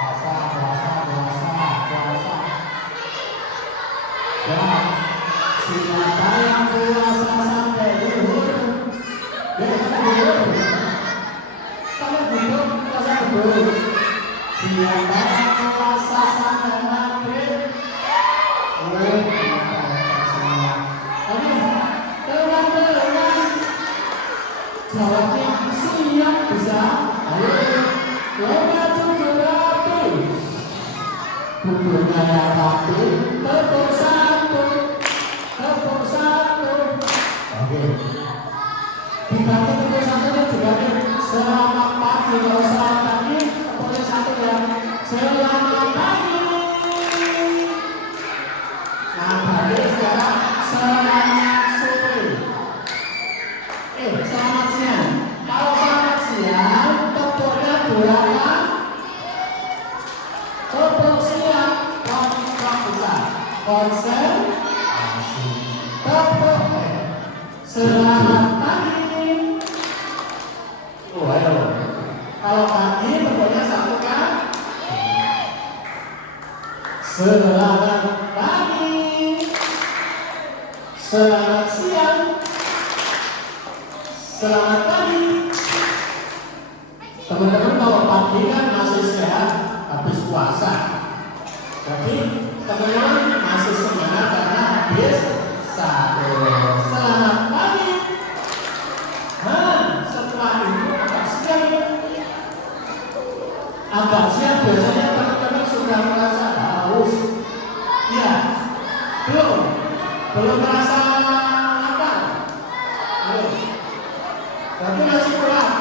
Puasa, puasa, puasa, puasa. Dan siapa yang puasa sampai zuhur? Kalau belum puasa belum. Siapa yang puasa sampai maghrib? Jawabnya siap bisa. Ayo, lomba cukur rapi. Buburnya yang rapi, tepuk satu, tepuk satu. Oke. Dibantu tepuk satunya juga nih. Selamat pagi, kalau selamat pagi, tepuknya satu ya. Selamat pagi. Nah, balik sekarang selamat sore. Selamat siang. Kalau selamat siang, tepuknya berapa? Tepuk siang, konsen, tepuk. Selamat pagi. Oh, ayo. Kalau pagi, tepuknya satu kan? Selamat pagi. Selamat siang. Selamat pagi. Teman-teman kalau pagi kan masih sehat habis puasa. Jadi teman-teman masih semangat karena habis sahur. Selamat pagi. Setelah itu agak siang. Agak siang biasanya teman-teman sudah merasa haus. Ya, belum merasa lapar. Belum. Berarti masih kurang.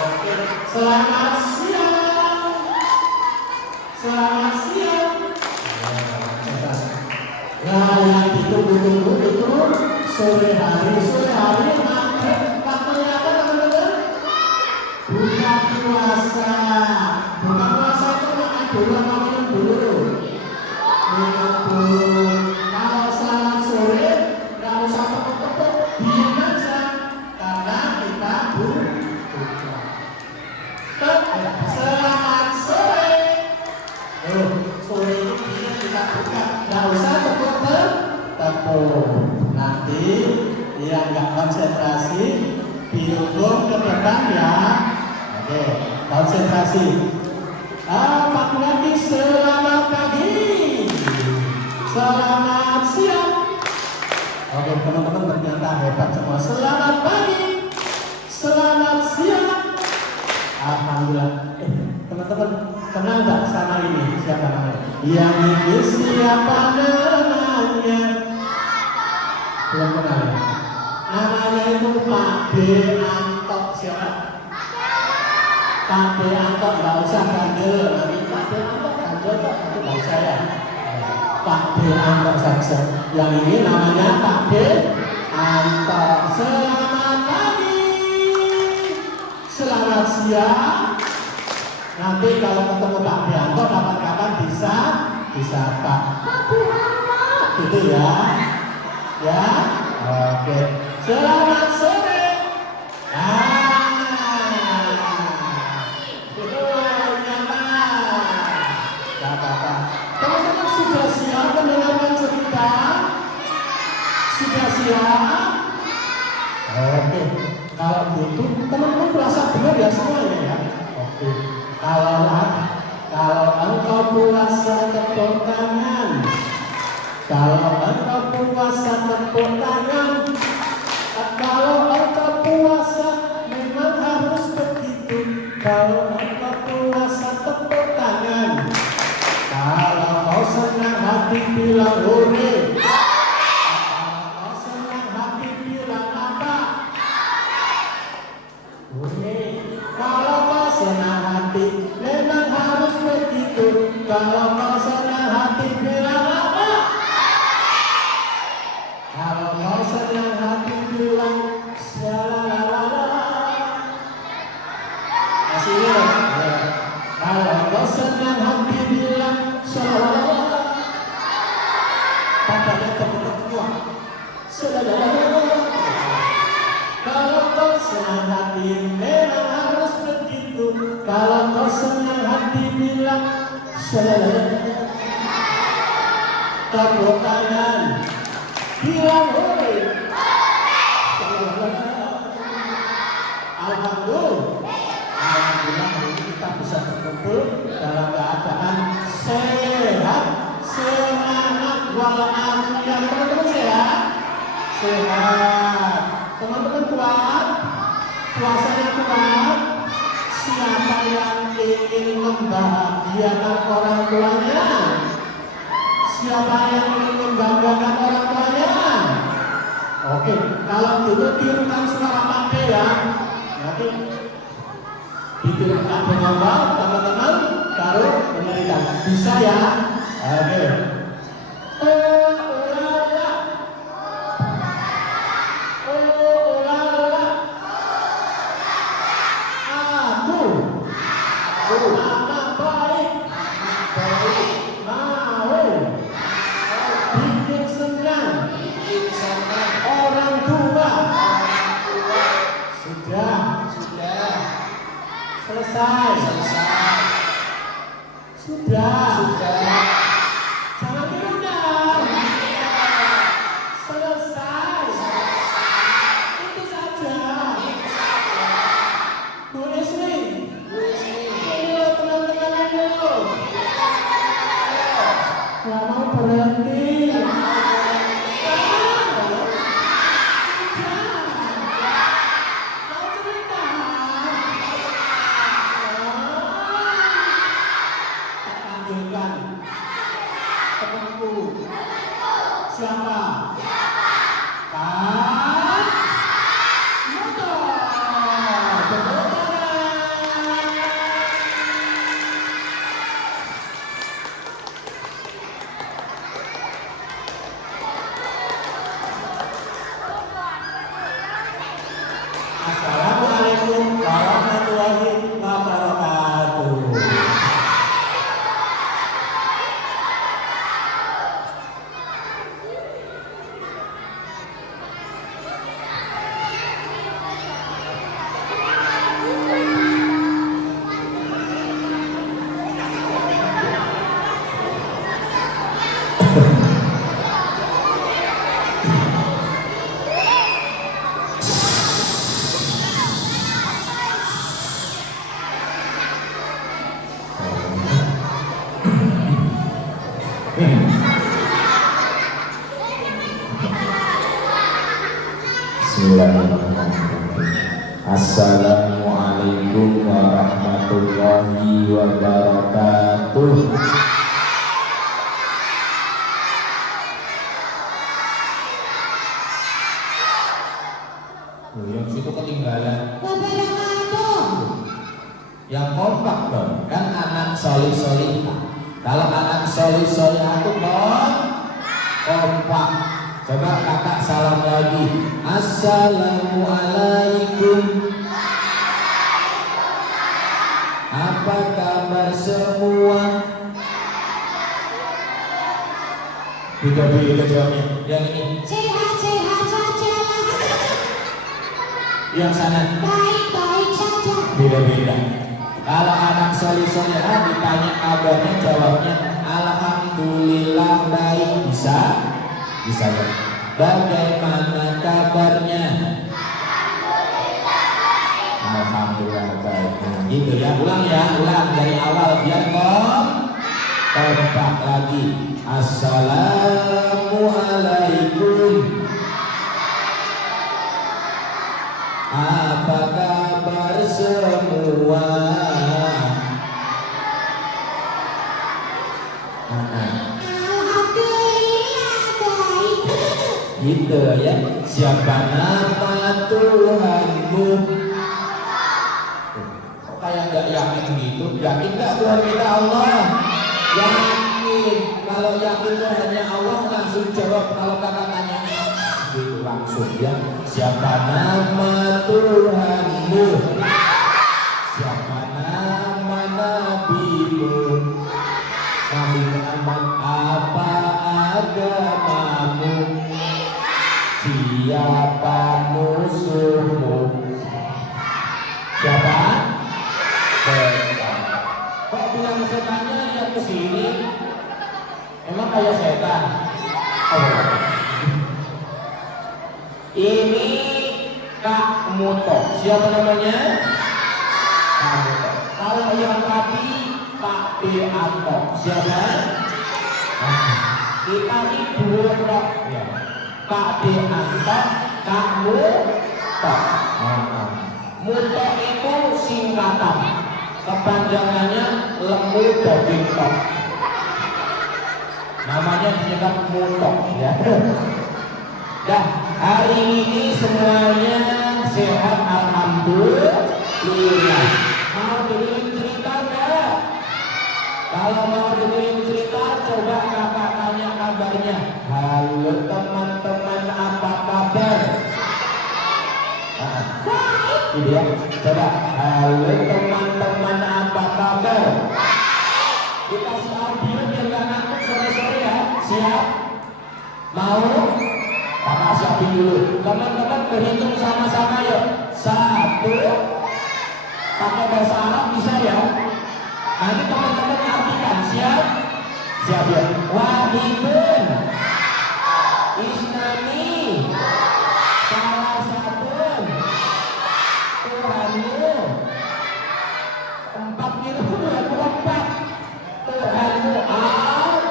Oke. Selamat siang. Selamat siang. Nah, yang ditunggu-tunggu itu sore hari maghrib. Waktunya apa teman-teman? Buka puasa. Buka puasa itu makan dulu apa minum dulu? Minum dulu. Kalau selamat sore, nggak usah tepuk-tepuk, diam aja. Karena kita buka. Selamat sore. Sore ini biar kita buka. Nggak usah tepuk-tepuk. Nanti yang nggak konsentrasi ditunggu ke depan ya. Oke, konsentrasi. Pak Nadi, selamat pagi. Selamat siang. Oke, teman-teman ternyata hebat semua. Selamat pagi. Selamat siang. Alhamdulillah. Teman-teman, kenal nggak sama ini? Siapa namanya? Yang ini siapa namanya? Belum kenal. Namanya itu Pak D. Antok. Siapa? Pak D. Antok, nggak usah ganjel. Nanti Pak D. Antok ganjel kok, itu nggak usah ya. Pak D. Antok saja. Yang ini namanya Pak D. Antok. Selamat pagi. Selamat siang. Nanti kalau ketemu Pak D. Antok kapan-kapan bisa Pak D. Antok gitu ya. Ya. Oke. Selamat sore. Teman-teman sudah siap mendengarkan cerita? Sudah siap? Oke. Kalau gitu teman-teman merasa benar ya semuanya ya. Oke. Kalau engkau puasa tepuk tangan. Kalau engkau puasa tepuk tangan. Kalau engkau puasa memang harus begitu. Kalau engkau puasa tepuk tangan. Kalau kau senang hati bilang hore. Kalau kau senang hati bilang apa? Hore. Kalau kau senang hati memang harus begitu. Kalau kau senang hati bilang apa? Kalau kau senang hati bilang syalalala. Masih ya? Kalau kau senang hati bilang syalalala. Padanya teman-teman syalalala. Kalau kau senang hati memang harus begitu. Kalau kau senang hati dibilang tepuk tangan bilang hoi. Alhamdulillah hari ini kita bisa berkumpul dalam keadaan sehat, semangat walafiat. Teman-teman sehat? Sehat. Teman-teman kuat? Puasanya kuat? Siapa yang ingin membahagiakan orang tuanya? Siapa yang ingin membanggakan orang tuanya? Oke, kalau dulu tirukan suara pakai ya. Nanti ditirukan dengan teman-teman baru menyanyikan. Bisa ya? Oke. Selesai. Sudah. Jangan dirundang. Selesai. Itu saja. Bu Esri. Ini loh teman-teman ini loh. Gak mau berhenti. Siapa? Kak Moto. Assalamualaikum warahmatullahi wabarakatuh. Assalamualaikum warahmatullahi wabarakatuh. Yang situ ketinggalan. Yang kompak dong, kan anak solih-solihah. Kalau anak solih-solihah itu kompak. Coba kakak salam lagi. Assalamualaikum. Apa kabar semua? Beda-beda jawabnya. Yang ini Sehat-sehat saja. yang sana Baik-baik saja. beda-beda. Kalau anak solih-solihah ditanya kabarnya, jawabnya alhamdulillah baik. Bisa ya. Bagaimana kabarnya? Alhamdulillah baik. Nah, gitu ya. Ulang dari awal biar kompak lagi. Assalamualaikum. Apa kabar semua? Alhamdulillah baik. Gitu ya. Siapa nama Tuhanmu? Kok kayak nggak yakin gitu? Yakin nggak Tuhan kita Allah? Yakin. Kalau yakin Tuhannya Allah langsung jawab. Kalau kakak tanya gitu langsung ya. Siapa nama Tuhanmu? Siapa nama Nabimu? Nabi Muhammad apa agamamu? Siapa musuhmu? Siapa? Kok bilang Emang kayak setan? Oh. Ini Kak Muto. Siapa namanya? Kak Muto. Kalau yang tadi Pak Deanto. Siapa? Kita ini dua Kak. Ya. Pak Deanto, Kak Muto. Muto itu singkatan. Kepanjangannya lemu daging tok. Namanya disingkat Muto ya. Dah, hari ini semuanya sehat alhamdulillah. Mau dengerin cerita enggak? Kalau mau dengerin cerita, coba kakak tanya kabarnya. Halo teman-teman, apa kabar? Gitu ya. Coba, halo teman-teman, apa kabar? Dikasih audio biar gak ngantuk sore-sore ya. Siap? Mau? Kakak siapin dulu. Teman-teman berhitung sama-sama yuk. 1. Pakai bahasa Arab bisa ya. Nanti teman-teman artikan. Siap? Siap ya. Wahidun Isnani salah satu Tuhanmu 4 gitu. 4 Tuhanmu Allah.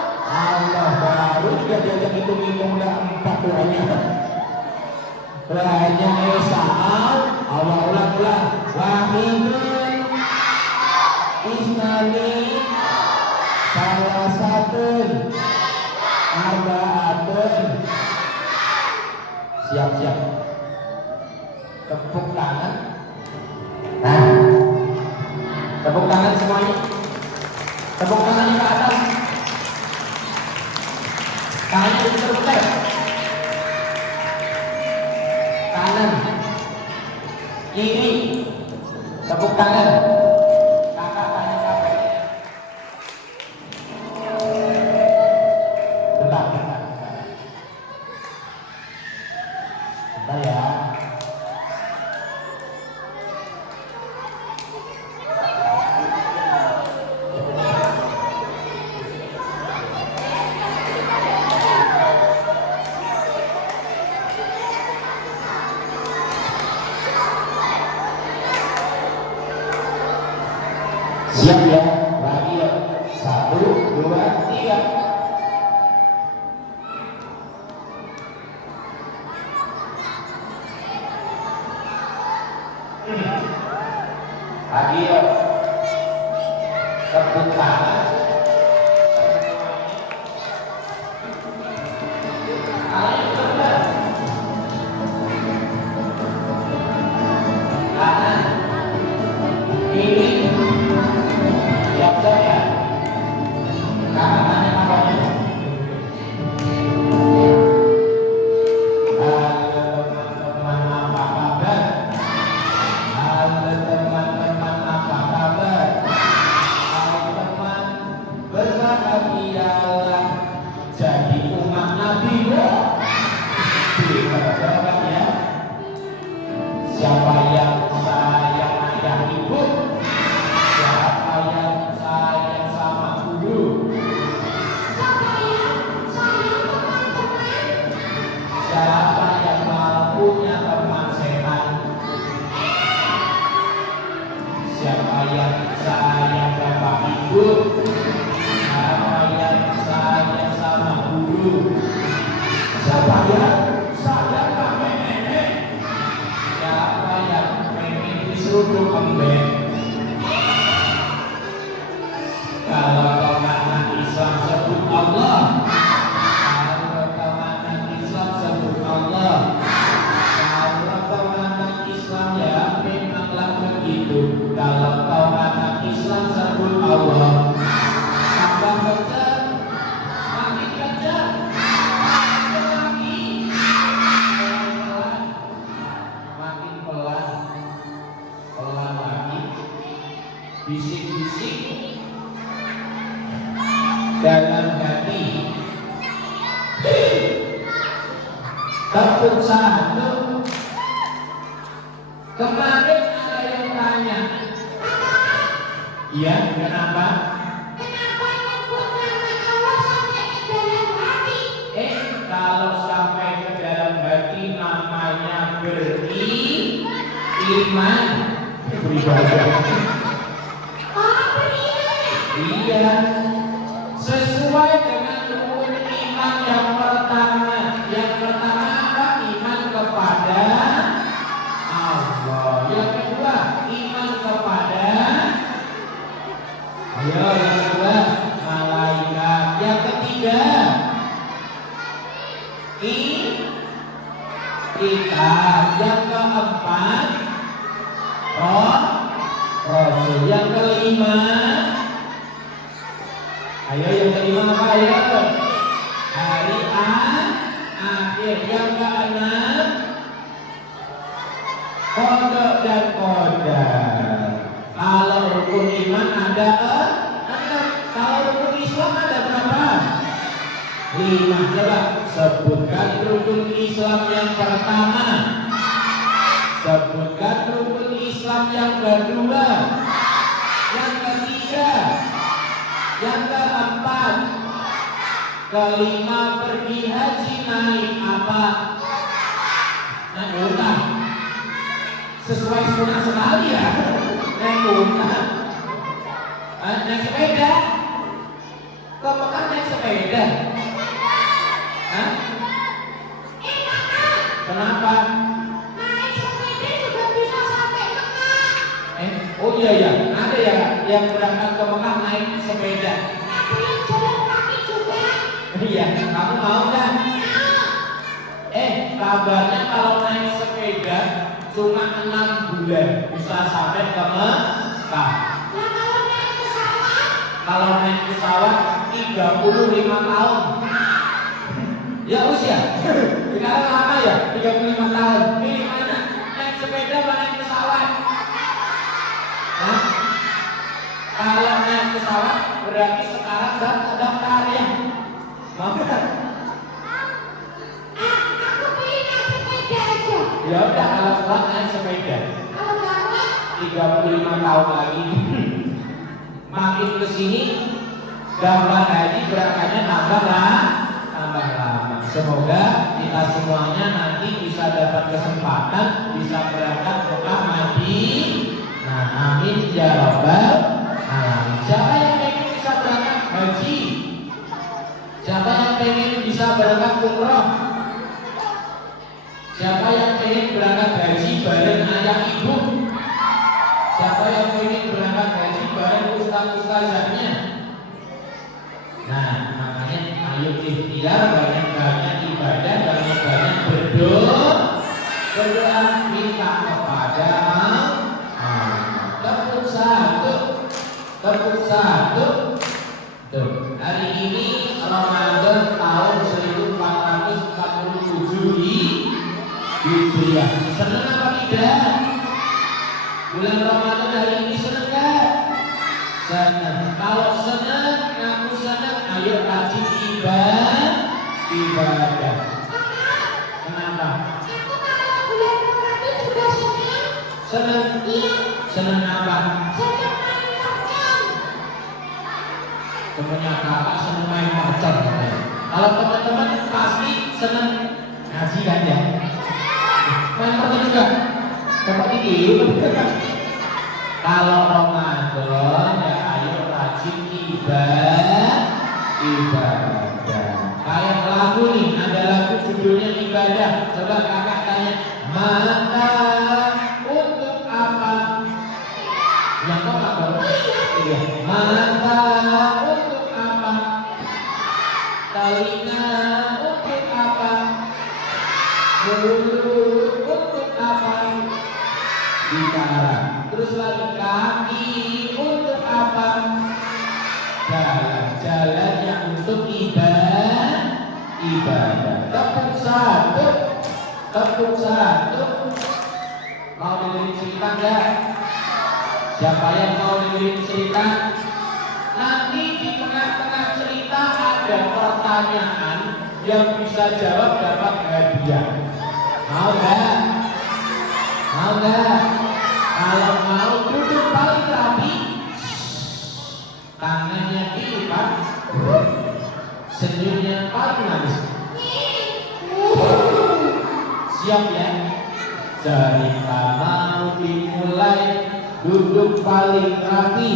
Baru juga diajak hitung-hitung udah 4 Tuhannya. Tuhannya Esa Allah. Ulang-ulang. Wahidun Isnani salah satu Arbaatun. Siap-siap. Tepuk tangan. Nah, tepuk tangan semuanya. Tepuk tangannya ke atas. Tangannya diputar-putar. Kanan, kiri. Tepuk tangan. Kakak tanya kabarnya. Bentar. Bentar ya. Siap ya, lagi ya. 1, 2, 3. Lagi ya. Tepuk tangan. Kanan, kiri. Siap ya. Kakak tanya kabarnya. Halo teman-teman, apa kabar? Halo teman-teman, apa kabar? Hai teman, berbahagialah jadi umat Nabi Muhammad ya. Siapa yang sayang ayah ibu? Siapa yang sayang sama guru? Siapa yang sayang teman-teman? Siapa yang mau punya teman sehat? Siapa yang sayang bapak ibu? Siapa yang sayang sama guru? Siapa yang sayang kakek nenek? Siapa yang pengen disuruh kembali? Kalau kau anak Islam sebut Allah. Kalau kau anak Islam sebut Allah. Kalau kau anak Islam ya memanglah begitu. Kalau kau anak Islam sebut Allah. Tambah kencang, makin kencang, makin pelan, pelan lagi, bisik-bisik dalam hati. Tepuk 1. Kemarin ada yang tanya. Iya, kenapa? Kenapa nyebut nama Allah sampai 3 iman beribadah. Orang beriman. Iya, sesuai dengan rukun iman yang pertama. Yang pertama apa? Iman kepada Allah. Yang kedua, iman kepada yang kedua malaikat. Yang ketiga, kitab. Yang keempat, Rasul. Yang kelima, yang kelima apa? Ayo, hari akhir. Yang keenam, kodok dan kodar. Kalau rukun iman ada 6. Kalau rukun Islam ada berapa? 5. Coba sebutkan rukun Islam yang pertama. Sebutkan rukun Islam yang kedua. Yang ketiga. Yang keempat. Kelima, pergi haji naik apa? Naik unta. Sesuai sunnah sekali ya. Naik unta. Naik sepeda. Ke Mekah naik sepeda. Hah? Kenapa? Naik sepeda juga bisa sampai Mekah. Oh iya, ada ya yang berangkat ke Mekah naik sepeda. Ada yang jalan kaki juga. Iya, kamu mau nggak? Kabarnya kalau naik sepeda cuma 6 bulan bisa sampai ke Mekah. Nah kalau naik pesawat? Kalau naik pesawat 35 tahun. Ya usia. Sekarang lama ya? 35 tahun. Pilih mana? Naik sepeda atau naik pesawat? Hah? Kalau naik pesawat berarti sekarang daftar ya. Mau nggak? Aku pilih naik sepeda aja. Ya udah kalau kuat naik sepeda. Kalau nggak kuat, 35 tahun lagi. Makin kesini daftar haji berangkatnya tambah lama. Semoga kita semuanya nanti bisa dapat kesempatan bisa berangkat ke Madinah. Amin ya rabbal alamin. Siapa yang pengen bisa berangkat haji? Siapa yang pengen bisa berangkat umroh? Siapa yang pengen berangkat haji bareng ayah ibu? Siapa yang pengen berangkat haji bareng ustaz-ustazahnya? Nah, makanya ayo ikhtiar, banyak-banyak ibadah, banyak-banyak berdoa, minta kepada Allah. Tepuk satu. Tuh, hari ini Ramadan tahun 1447 Hijriah. Senang apa tidak? Bulan Ramadan hari ini senang gak? Senang. Kalau senang, ngaku senang, ayo rajin ibadah. Kenapa? aku kalau bulan Ramadan juga senang. Senang. Iya, Senang apa? senang main mercon. Temennya kakak senang main mercon. Kalau teman-teman pasti senang ngaji kan ya? Main mercon juga. Coba ditiup. Kalau Ramadan ya ayo rajin ibadah. Kayak lagu nih, ada lagu judulnya ibadah. Coba kakak tanya, maka untuk apa? Yang kok apa? Iya. Maka untuk apa? Telinga untuk apa? Mulut untuk apa? Bicara. Terus lagi kaki untuk apa? Jalan yang untuk ibadah. Tepuk satu. Mau dengerin cerita enggak? Siapa yang mau dengerin cerita? Nanti di tengah-tengah cerita ada pertanyaan yang bisa jawab dapat hadiah. Mau enggak? Mau enggak? Kalau mau duduk paling rapi, tangannya dilipat, senyumnya paling manis. Siap ya? Cerita mau duduk paling rapi,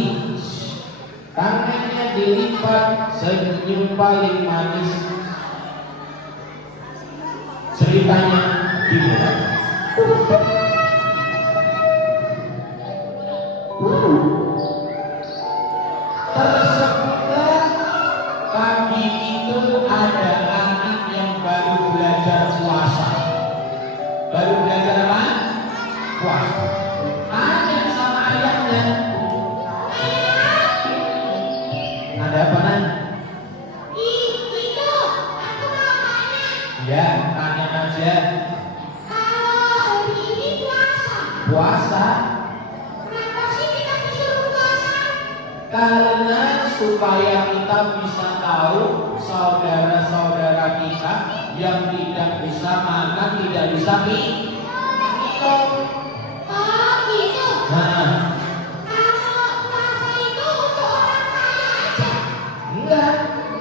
tangannya dilipat, senyum paling manis. Ceritanya dimulai. Tersebutlah pagi itu ada anak yang baru belajar puasa. Baru belajar apa? Puasa. Tanya sama ayahnya. Ada apa, Nan? Itu, aku mau tanya. Ya, tanya aja. Kalau hari ini puasa, Puasa kenapa sih kita disuruh puasa? karena supaya kita bisa tahu saudara-saudara kita yang tidak bisa makan, tidak bisa minum. Oh gitu. Nah, Kalau puasa itu untuk orang kaya aja. enggak.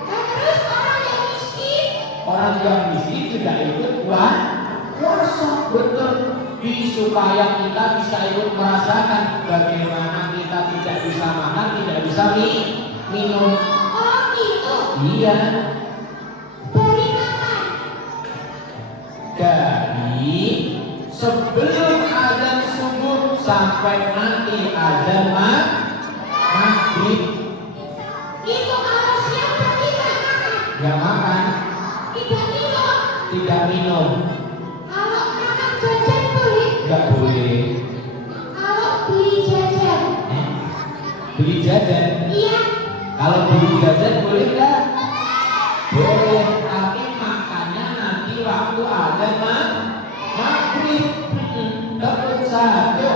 Dan terus orang yang miskin. Orang yang miskin juga ikut puasa. Betul. Supaya kita bisa ikut merasakan bagaimana kita tidak bisa makan, tidak bisa minum. Oh gitu. Iya. Dari kapan? Dari sebelum azan subuh sampai nanti azan maghrib. Itu kalau siang berarti nggak makan. Nggak makan, Tidak minum. tidak minum, Kalau makan jajan boleh. nggak boleh. Kalau beli jajan. Beli jajan. Iya. Kalau beli jajan boleh nggak? Boleh, tapi makannya nanti waktu azan maghrib. Terus satu.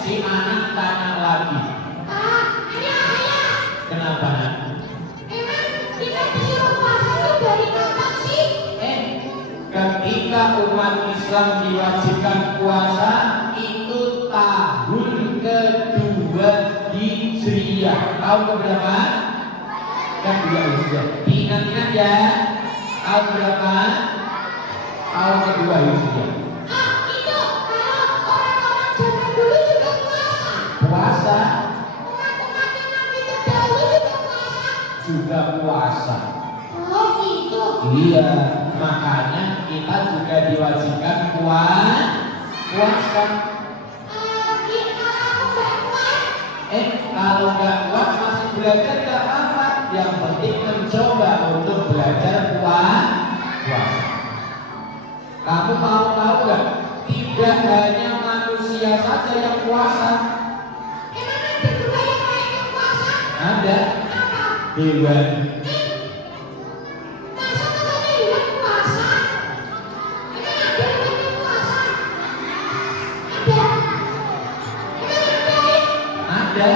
Si anak tanya lagi. Ayah. Kenapa, Nak? Emang kita disuruh puasa itu dari kapan sih? Ketika umat Islam diwajibkan puasa itu tahun kedua Hijriah. Tahun keberapa? Kedua Hijriah. Diingat-ingat ya. Tahun berapa? Tahun kedua Hijriah. Itu kalau orang-orang zaman dulu juga puasa. Puasa Umat-umat yang lebih terdahulu juga puasa. juga puasa. Oh gitu. Iya, makanya kita juga diwajibkan puasa. Kalau aku nggak kuat, Kalau nggak kuat masih belajar nggak apa-apa. Yang penting mencoba untuk belajar puasa. Kamu mau tahu nggak? Tidak hanya manusia saja yang puasa. emang ada juga yang lain yang puasa? Ada Apa? hewan. Masa katanya hewan puasa? Emang ada hewan yang puasa? Ada. Emang ada ya? Ada.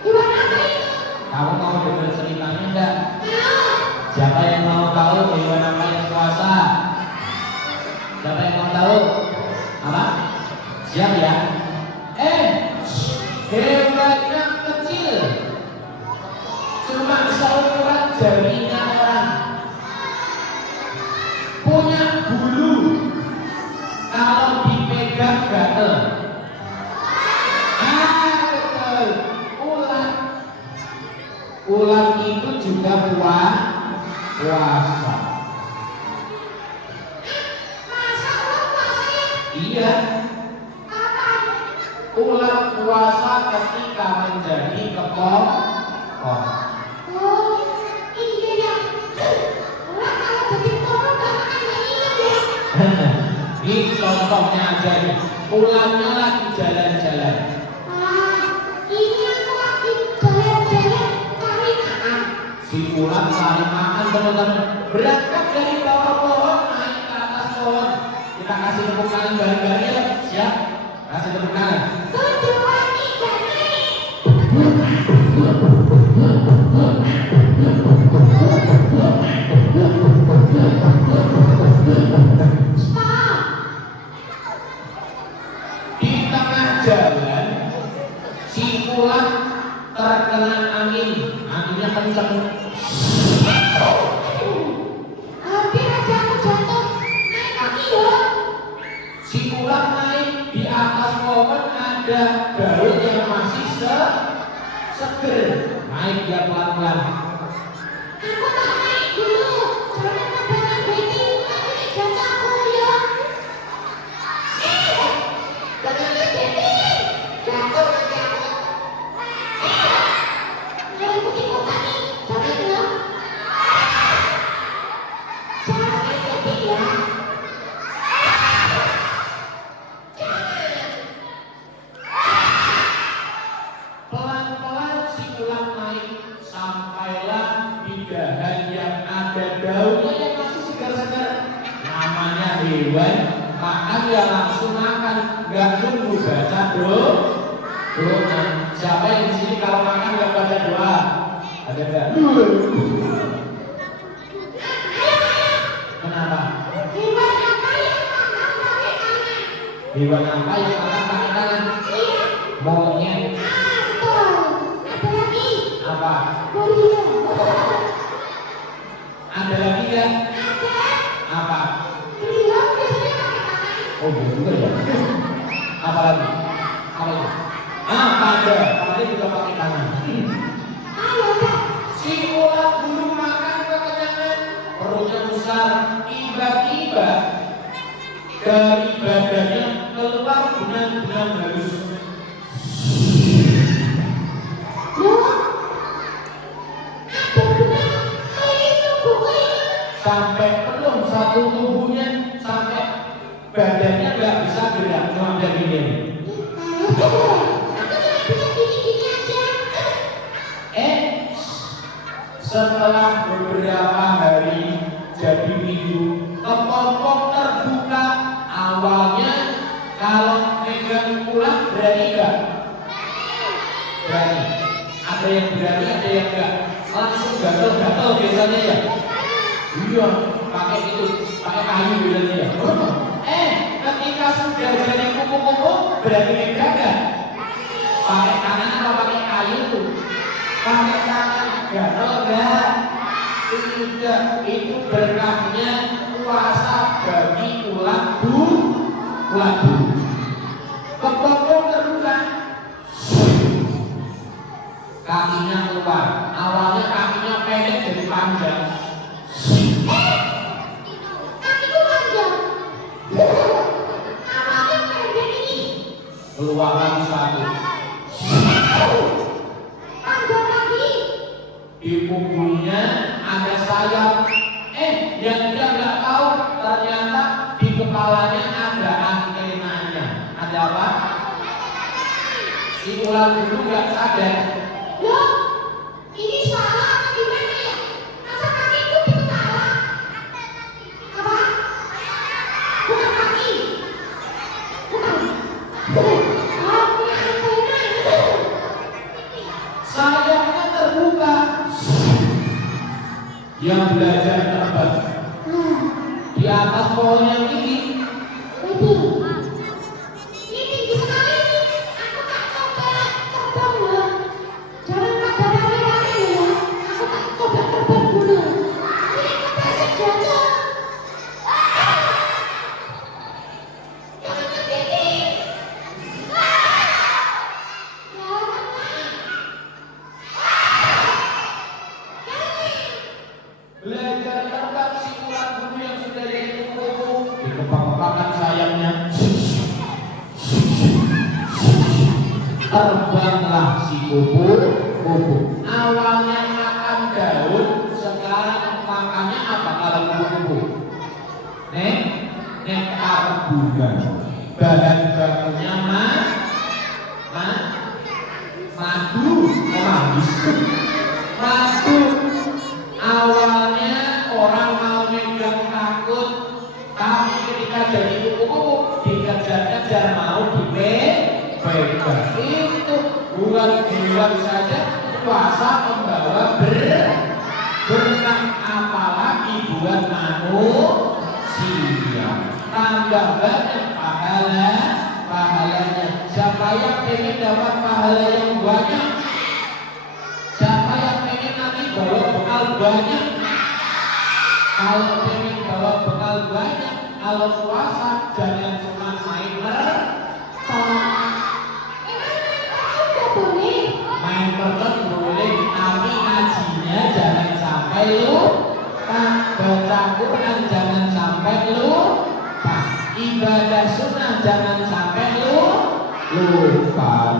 Hewan apa itu? Kamu mau dengar ceritanya enggak? Mau. Siapa yang mau tahu hewan apa yang puasa? Siapa yang mau tahu? Apa? Siap ya? Hewannya kecil, cuma seukuran jarinya orang, punya bulu, kalau dipegang gatel. Betul, ulat. Ulat itu juga puasa. Masa ulat puasa ya? Iya, Kapan? ulat puasa ketika menjadi kepong. Oh, iya ya. Ulat kalau jadi korban nggak makan nggak minum ya? Ini contohnya aja nih. Ulatnya lagi jalan-jalan. Ini aku lagi jalan-jalan cari makan. Si ulat cari makan, teman-teman. Berangkat dari bawah pohon naik ke atas pohon. Kita kasih tepuk tangan bareng-bareng ya. Siap? Kasih tepuk tangan. Kedua tiga naik. Stop. Di tengah jalan si ulat terkena angin. Anginnya kencang. Hampir aja aku jatuh. Naik kaki ya. Si ulat naik di atas pohon seger. Naik dia pelan-pelan. Aku tak naik dulu. Jangan kebanyakan Betty. Nanti jatuhku ya. Jangan Betty. Jatuh nanti aku. Ya ikuti kota nih. Jangan ya. Jangan Betty ya. Pelan-pelan si ular naik sampailah di dahan yang ada daunnya yang masih segar-segar. Namanya hewan, makan ya langsung makan, nggak nunggu baca doa. Siapa yang di sini kalau makan nggak baca doa? Ada nggak? Kenapa? Hewan apa yang makan pakai tangan? Hewan apa yang makan pakai tangan? Iya. Monyet. Betul. Ada lagi. Apa? Gorila. Ada lagi ya? Ada. Apa? Gorila biasanya pakai tangan. Oh iya juga ya. Apa lagi? Apa lagi? Pada juga pakai tangan. Ayo dah. Si ular belum makan kekenyangan, perutnya besar, tiba-tiba dari badannya keluar benang-benang halus. Loh? Ada benang kayak tubuh ini. Sampai penuh satu tubuhnya, sampai badannya nggak bisa gerak, cuma dari ini. Aku cuma bisa gini-gini aja. Setelah beberapa hari jadi minggu, kepompong terbuka. Awalnya kalau megang ular berani nggak? Berani. Ada yang berani, ada yang enggak. Langsung gatel-gatel biasanya ya. Iya, pakai itu, pakai kayu biasanya ya. Ketika sudah jadi kupu-kupu, berani megang nggak? Pakai tangan atau pakai kayu? Pakai tangan, gatel nggak? Tidak, itu berkahnya puasa bagi ulat bulu. Kepompong terbuka, kakinya keluar. Awalnya kakinya pendek jadi panjang. Kakiku panjang. Awalnya pendek ini. Keluar lagi satu. Panjang lagi. Di punggungnya ada sayap. Yang dia nggak tahu ternyata di kepalanya ada antenanya. Ada apa? Si ular dulu nggak sadar. Loh, ini salah apa gimana ya? Masa kakiku di kepala? Apa? Bukan kaki. Bukan. Oh, punya antena. Sayapnya terbuka. Yang belajar terbang di atas pohon yang tinggi. Baby, ini tinggi sekali nih. Aku tak coba terbang loh. Jangan pada rame-rame ya. Aku tak coba terbang dulu. Ini kepala jatuh. Jangan baby. Belajar terbang si ular bulu yang sudah jadi kupu-kupu. Dikepak-kepakan sayapnya. Terbanglah si kupu-kupu. Awalnya makan daun, sekarang makannya apa kalau kupu-kupu? Nektar bunga. Bahan bakunya madu. Awalnya orang mau megang takut, tapi ketika jadi kupu-kupu dikejar-kejar mau dipegang. Itu bukan hewan saja, puasa membawa berkah, apalagi buat manusia. Tambah banyak pahalanya. Siapa yang ingin dapat pahala yang banyak? Siapa yang pengen nanti bawa bekal banyak? Kalau pengen bawa bekal banyak, kalau puasa jangan cuma main mercon. Emang udah boleh? Main mercon jangan sampai lupa.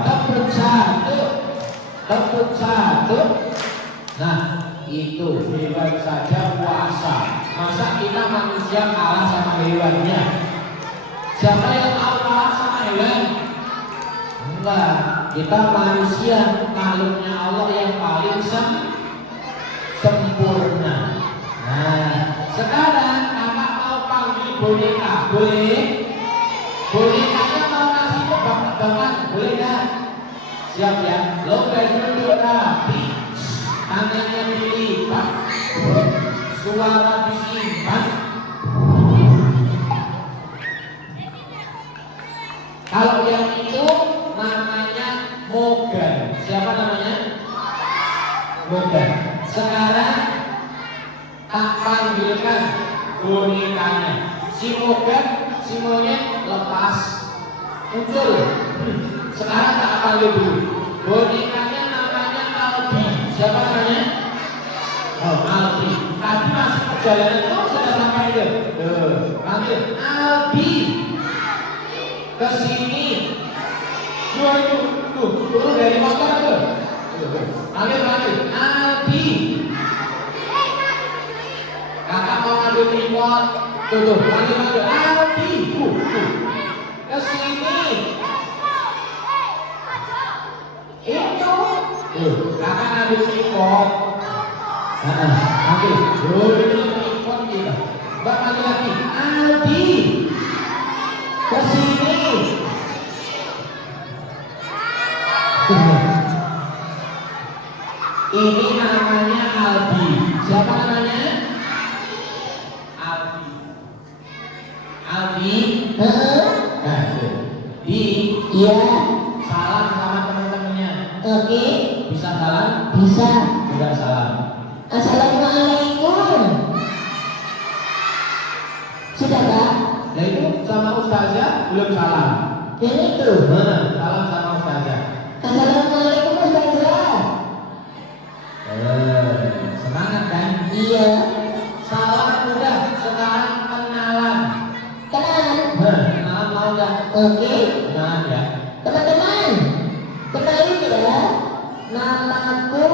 Tepuk satu. Nah, itu hewan saja puasa. Masa kita manusia kalah sama hewannya? Siapa yang mau kalah sama hewan? Enggak, kita manusia makhluknya Allah yang paling sempurna. Nah, sekarang kakak mau panggil boneka, boleh? Bonekanya mau kasih tebak-tebakan, boleh kan? Siap ya? Lomba duduk rapi, tangannya dilipat, suara disimpan. Kalau yang itu namanya Mogan. Siapa namanya? Mogan. Sekarang tak panggilkan bonekanya. Si Mogan, si monyet lepas muncul. Sekarang tak panggil dulu. Bonekanya namanya Albi. Siapa namanya? Oh, Albi. Tadi masih perjalanan itu sudah sampai itu. Panggil Albi. Kesini. Turun dari motor itu. Panggil Albi. Kakak mau ngambil tripod. Panggil Albi. Kesini. Itu. Kakak ngambil tripod. Panggil. Tripod kita. Mbak panggil lagi. Albi. Kesini. Ini namanya Albi. Siapa namanya? Albi. Albi. Nah, di. Iya. Salam sama teman-temannya. Oke. Bisa salam? Bisa. Sudah salam. Assalamualaikum. Sudah Pak? Nah itu sama ustazah belum salam. Yang itu. Salam sama ustazah. Assalamualaikum ustazah. Semangat kan? Iya. Salam udah, sekarang kenalan. Kenalan mau nggak? Oke. Kenalan ya. Teman-teman, kenalin ya. Namaku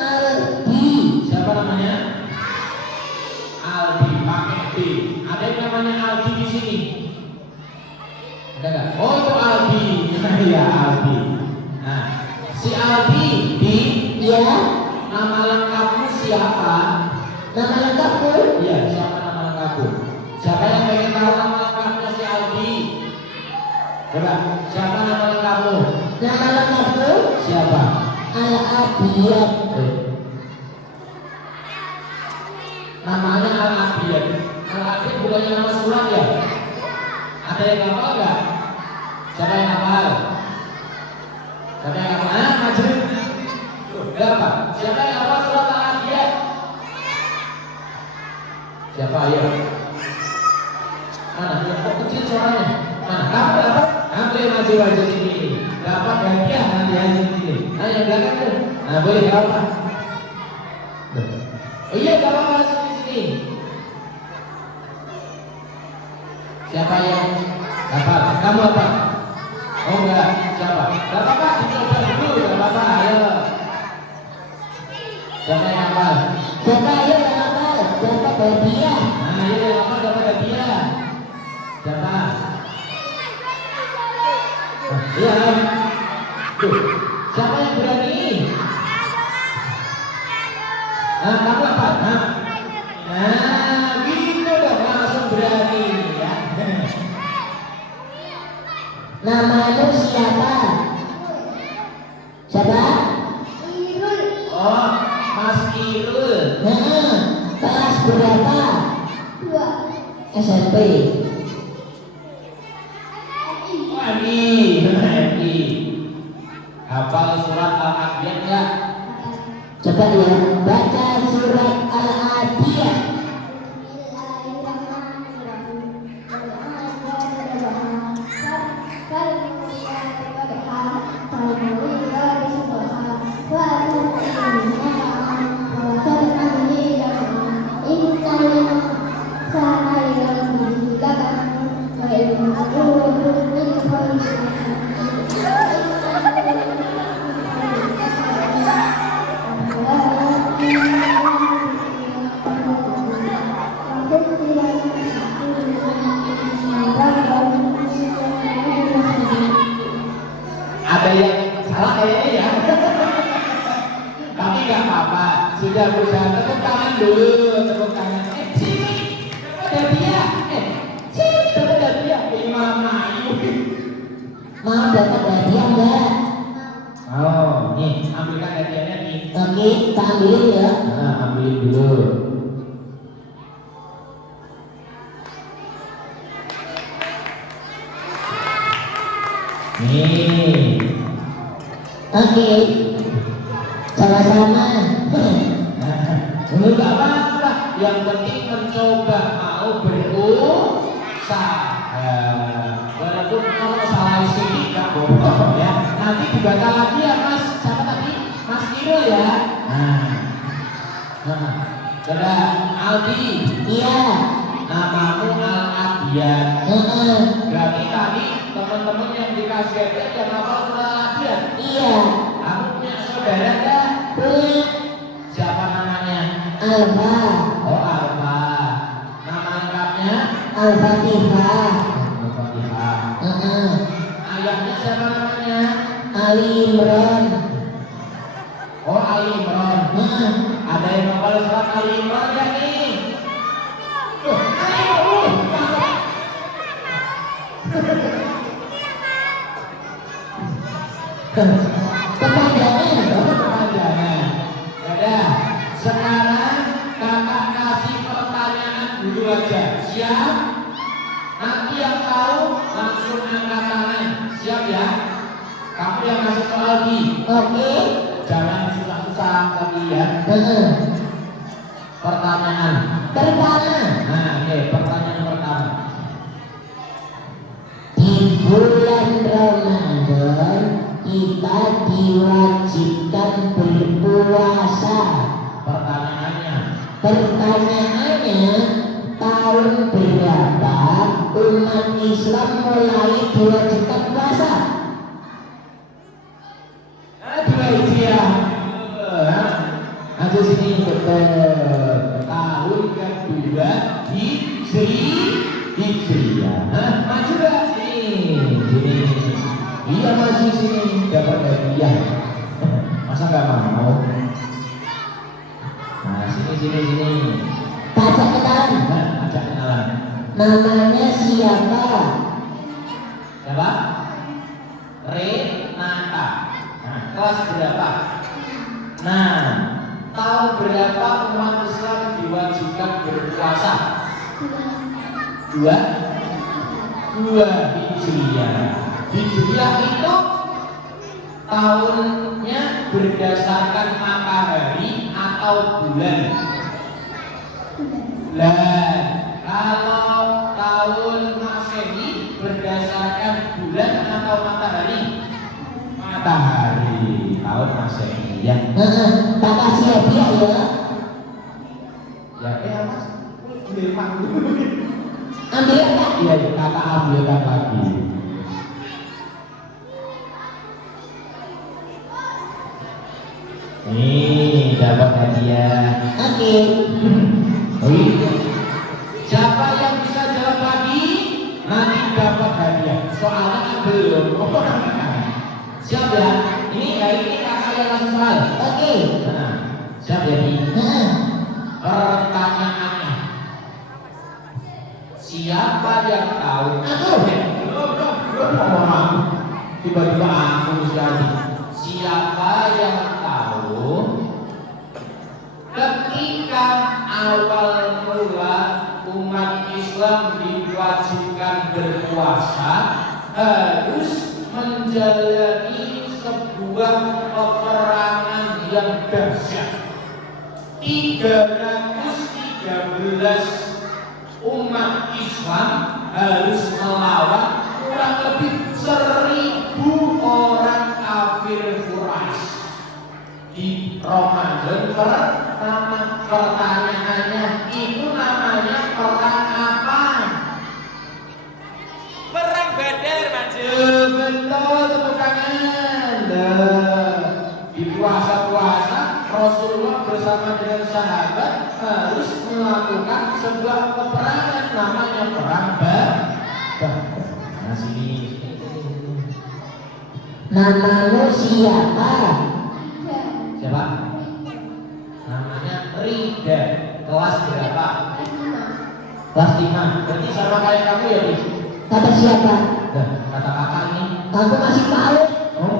Albi. Siapa namanya? Albi, pakai B. Ada yang namanya Albi di sini? Ada nggak? Oh itu Albi. Iya Albi. Nah, si Albi di. Ya. Nama lengkapmu siapa? Nama lengkapku? Iya, siapa nama lengkapku? Siapa yang pengen tahu nama lengkapnya si Albi? Coba, siapa nama lengkapmu? Nama lengkapku? Siapa? Al-Abiyat. Namanya Al-Abiyat. Al-Abiyat bukannya nama surat ya? Ada yang hafal nggak? Siapa yang hafal? Siapa yang hafal? Maju. Berapa? Siapa yang hafal surat Al-Abiyat? Siapa ya? Mana? Yang kok kecil suaranya? Mana? Kamu dapat? Kamu yang maju aja sini. Dapat hadiah nanti aja sini. Nah yang belakang tuh. Nah boleh apa? Oh iya, gak apa-apa sini. Siapa yang dapat? Kamu apa? Oh enggak, siapa? Gak apa-apa, dicoba dulu, gak apa-apa, ayo. Siapa yang hafal? Siapa ayo yang hafal? Dapat hadiah. Nah, ayo yang hafal dapat hadiah. Siapa? Iya. Tuh, siapa yang berani? Nah, kamu apa? Nah, gitu dong, langsung berani ya. Namamu siapa? Siapa? Irul. Oh, Mas Irul. Kelas berapa? 2. SMP. MI. Hafal surat Al-Adiyat ya? Coba ya, baca surat Al-Adiyat. sudah berusaha. Tepuk tangan dulu, tepuk tangan. Sini, ada dia. Sini, ada dia. Mama Ayu. Mau dapat hadiah enggak? Oh, nih, ambilkan hadiahnya nih. Oke, kita ambilin ya. Nah, ambilin dulu. Nih. Oke, sama-sama. Enggak apa-apa, yang penting mencoba, mau berusaha. Walaupun kalau salah isi nggak bohong ya. Nanti dibaca lagi ya Mas. Siapa tadi? Mas Irul ya. Sudah Aldi. Iya. Namamu Al-Adian. Berarti tadi teman-teman yang dikasih hadiah yang hafal surat Al-Adian. Iya. Aku punya saudara kan? Punya. Siapa namanya? Alfa. Oh Alfa. Nama lengkapnya? Al-Fatihah. Al-Fatihah. Ayahnya siapa namanya? Ali Imran. Oh Ali Imran. Ada yang hafal surat Ali Imran ya nih? Kepanjangan. Yaudah, sekarang kakak kasih pertanyaan dulu aja. Siap? Nanti yang tahu langsung angkat tangan. Siap ya? Kamu yang kasih soal di. Oke. Jangan susah-susah tadi ya. Pertanyaan. Pertama, Nah, oke, pertanyaan pertama. di bulan Ramadan kita diwajibkan berpuasa. Pertanyaannya. Pertanyaannya, tahun berapa umat Islam mulai diwajibkan puasa? Dua Hijriah. Ada sini betul. Tahun kedua Hijriah. Maju gak sini? Iya maju sini. Dapat hadiah. Masa nggak mau? Nah sini. Baca kenalan. Nah, ajak kenalan. Namanya siapa? Siapa? Renata. Nah, kelas berapa? Nah, tahun berapa umat Islam diwajibkan berpuasa? Dua Hijriah. Hijriah itu tahunnya berdasarkan matahari atau bulan. Bulan. Kalau tahun Masehi berdasarkan bulan atau matahari? Matahari. Tahun Masehi ya. Tak kasih hadiah ya. Ya, Mas. Ambil dulu. Ambil tak? Iya, kakak ambilkan lagi. Nih, dapat hadiah. Oke. Siapa yang bisa jawab lagi, nanti dapat hadiah. Soalnya kan belum. Siap ya? Ini kakak yang langsung soal. Oke. Nah, siap ya nih? Pertanyaannya, siapa yang tahu? Aku. Belum. Tiba-tiba aku sekali. Siapa yang tahu ketika awal mula umat Islam diwajibkan berpuasa harus menjalani sebuah peperangan yang dahsyat. 313 umat Islam harus melawan kurang lebih 1000 orang kafir Quraisy di Ramadan pertama. Pertanyaannya, itu namanya perang apa? Perang Badar, maju. Betul, tepuk tangan. Di puasa-puasa Rasulullah bersama dengan sahabat harus melakukan sebuah peperangan namanya perang Badar. Nah sini. Namamu siapa? Siapa? Nama Rida. Kelas berapa? Lima. Kelas 5. Berarti sama kayak kamu ya, Ri? Kata siapa? Nah, kata kakak ini. Aku masih tahu. Oh,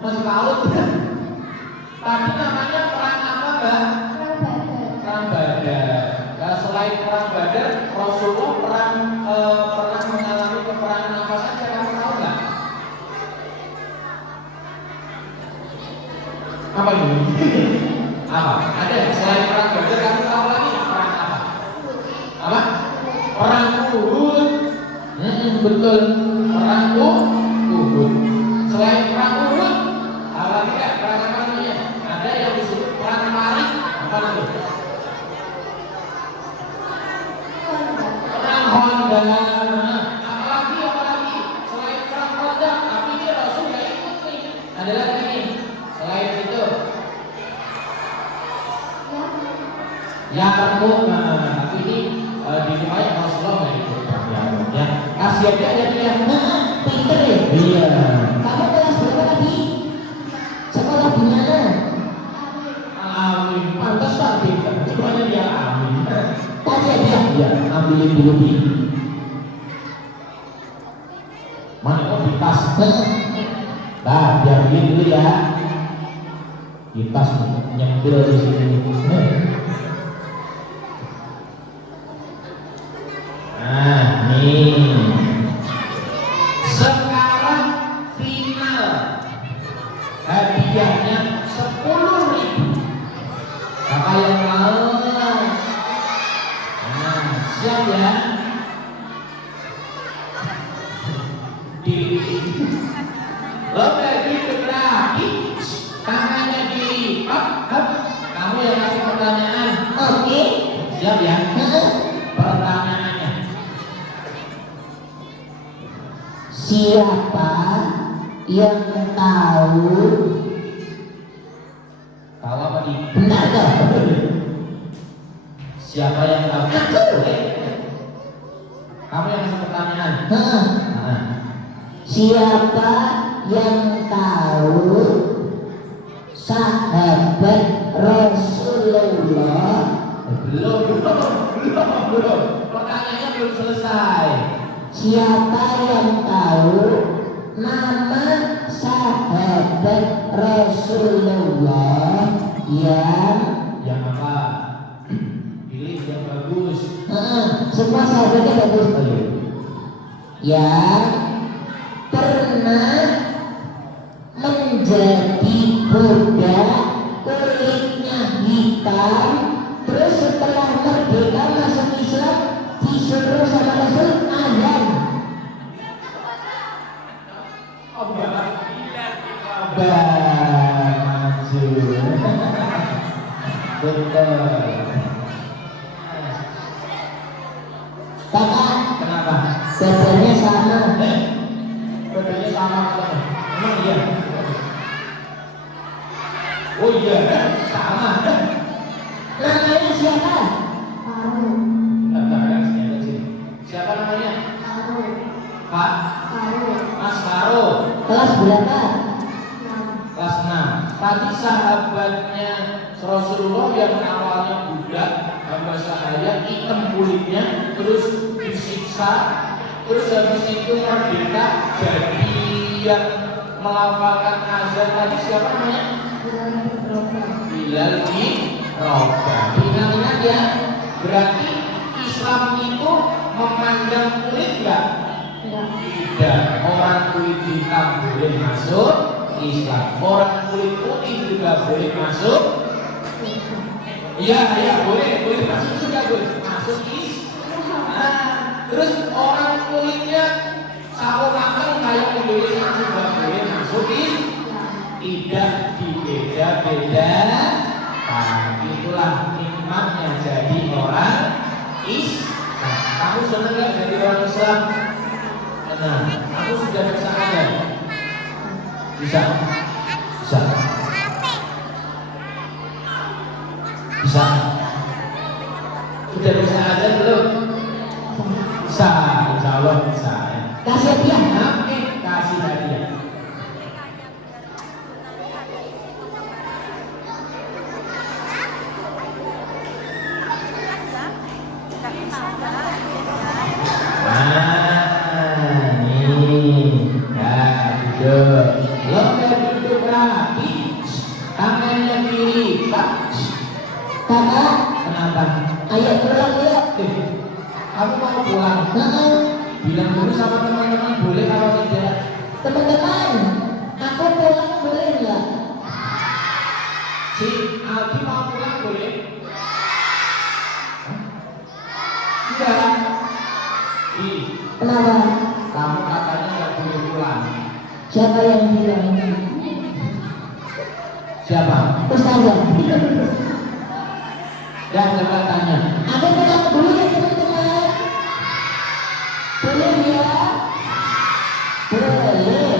masih paut. Tadi namanya perang apa, Mbak? Perang Badar. Perang Badar. Nah, selain perang Badar, Rasulullah pernah mengalami peperangan apa saja, kamu tahu nggak? Apa ini? Apa? Ada selain perang Badar, kamu tahu lagi perang apa? Apa? Perang Uhud. Betul. Perang Uhud. Selain perang Uhud, apa tidak? Perang apa namanya? Ada yang disebut perang Marik. Apa namanya? Perang Honda. Apalagi selain perang Honda, tapi dia Rasul nggak ikut nih. Ada lagi nih. Selain itu, Yarmuk. Tapi ini dimulai Rasulullah nggak ikut perang Yarmuk. Ya, kasihannya ada dia. Pinter ya? Iya. Kamu kelas berapa tadi? Sekolah di mana? Amin. Pantas tak pinter. Cumanya dia amin. Tanya dia. Iya, ambilin dulu di. Mana kok di tas? Nah, diambilin dulu ya. Di tas nyempil di sini. Nah, nih. Sekarang final. Hadiahnya 10.000. Kakak yang mau. Nah, siap ya. Lagi lagi, tangannya dilipat. Kamu yang kasih pertanyaan. Oke. Siap ya. Pertanyaannya. Siapa yang tahu? Tahu apa di? Benar gak? Siapa yang tahu? Kamu yang kasih pertanyaan. Nah. Siapa yang tahu sahabat Rasulullah? Belum. Pertanyaannya belum selesai. Siapa yang tahu nama sahabat Rasulullah yang apa? Pilih yang bagus. semua sahabatnya bagus. Yang pernah menjadi budak kulitnya hitam, terus setelah merdeka masuk Islam disuruh sama Rasul azan. Maju. Betul. Kakak, Kenapa? badannya sama. Badannya sama. Emang iya? Oh iya, sama. Namanya siapa? Faru. Siapa namanya? Faru. Pak Faru. Mas Faro. Kelas berapa? Kelas 6. Tadi sahabatnya Rasulullah yang awalnya budak, hamba sahaya, hitam kulitnya, terus disiksa, terus habis itu merdeka, jadi yang melafalkan azan tadi siapa namanya? Bilal bin Rabah. Ingat-ingat ya, berarti Islam itu memandang kulit nggak? Tidak. Orang kulit hitam boleh masuk Islam. Orang kulit putih juga boleh masuk. Iya, boleh masuk juga boleh masuk Islam. Terus orang kulitnya sawo makan kayak Indonesia juga boleh masuk Islam. Tidak dibeda-beda. Nah, itulah nikmatnya jadi orang Islam. Kamu senang nggak jadi orang Islam? Nah, aku sudah bisa ada. Bisa. Sudah bisa ada belum? Bisa, insya Allah bisa. Ya. Kasih hadiah. Oke, kasih hadiah. Kakak, Kenapa? ayo pulang yuk. Kamu mau pulang? Bilang dulu sama teman-teman boleh kalau tidak. Teman-teman, aku pulang boleh nggak? Si Aldi mau pulang boleh? Enggak. Ih, Kenapa? kamu katanya nggak boleh pulang. Siapa yang bilang? Siapa? Ustazah. Dan coba tanya. Aku pulang dulu ya teman-teman. Boleh ya? Boleh.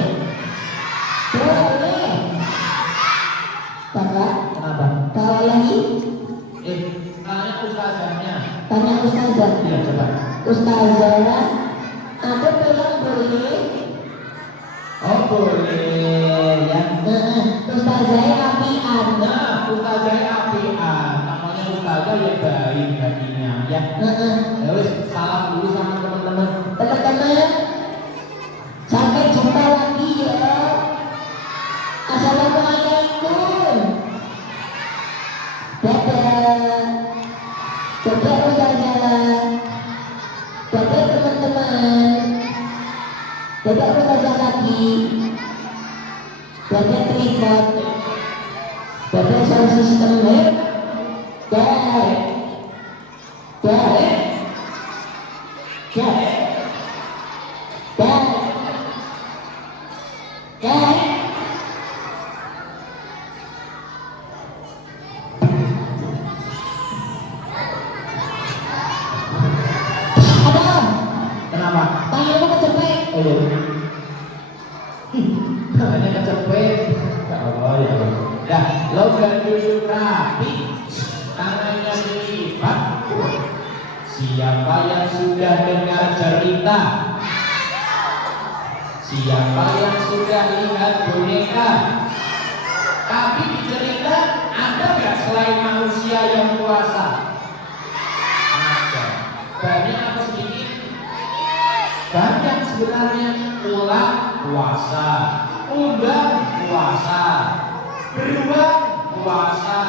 Boleh. Kakak, Kenapa? kau lagi? Tanya ustazahnya. Tanya Ustazah. Iya coba. Ustazah, aku pulang boleh? Oh boleh ya. Ustazah apian. Nah, ustazahnya apian. Namanya ustazah ya baik hatinya ya. Ya wis, salam dulu sama teman-teman. Teman-teman, sampai jumpa lagi ya. Assalamualaikum. Dadah. Dadah Ustazah. Dadah teman-teman. Dadah Ustazah lagi. Dadah tripod. Dadah sound system. Dah. Dah. Dah. Dah. Dah. Abang, Kenapa? tanganmu kecepet. Oh iya. Tangannya kecepet. Ya Allah ya Allah. Dah, lo udah duduk rapi. Tangannya dilipat. Siapa yang sudah dengar cerita? Siapa yang sudah lihat boneka? Tapi di cerita ada nggak selain manusia yang puasa? Ada. Banyak apa sedikit? Banyak sebenarnya. Ular puasa, undang puasa, beruang puasa.